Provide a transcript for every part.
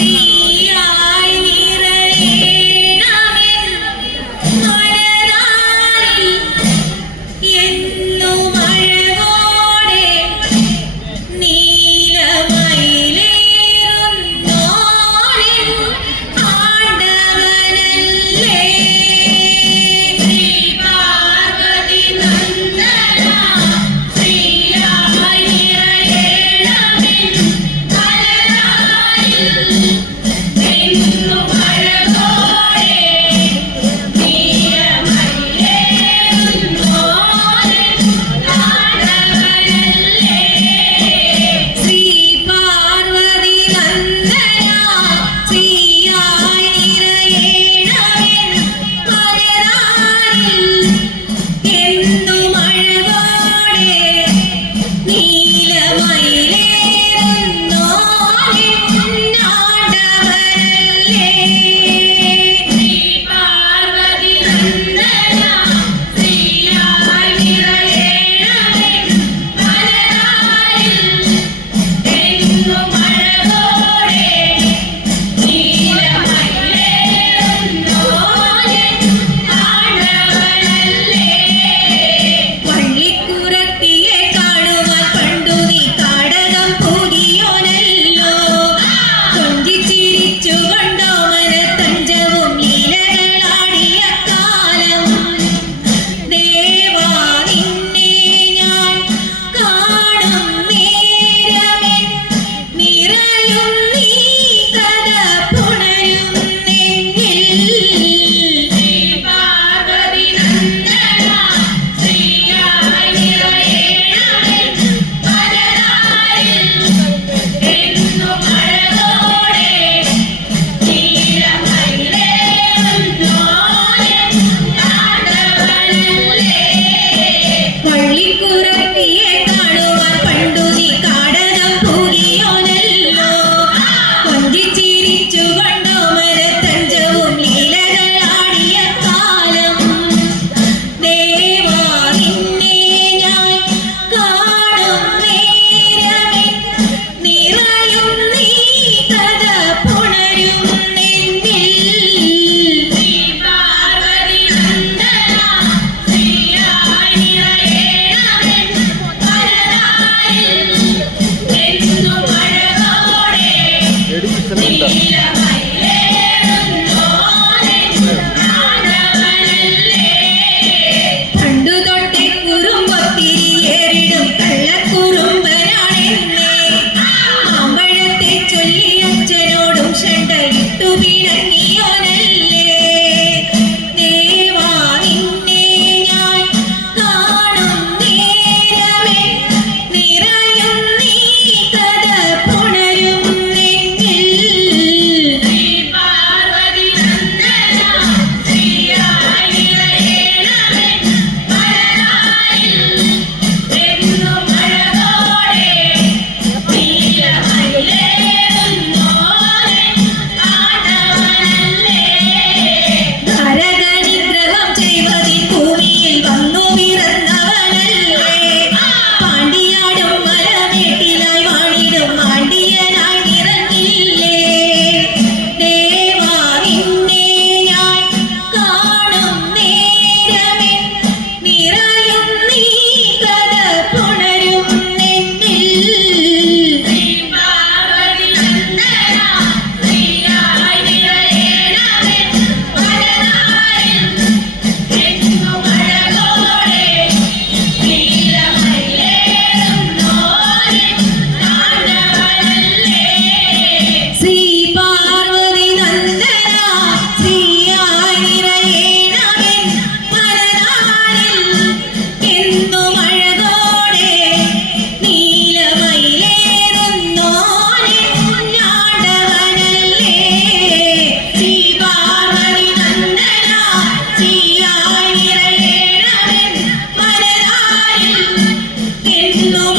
Sorry.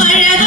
മഴ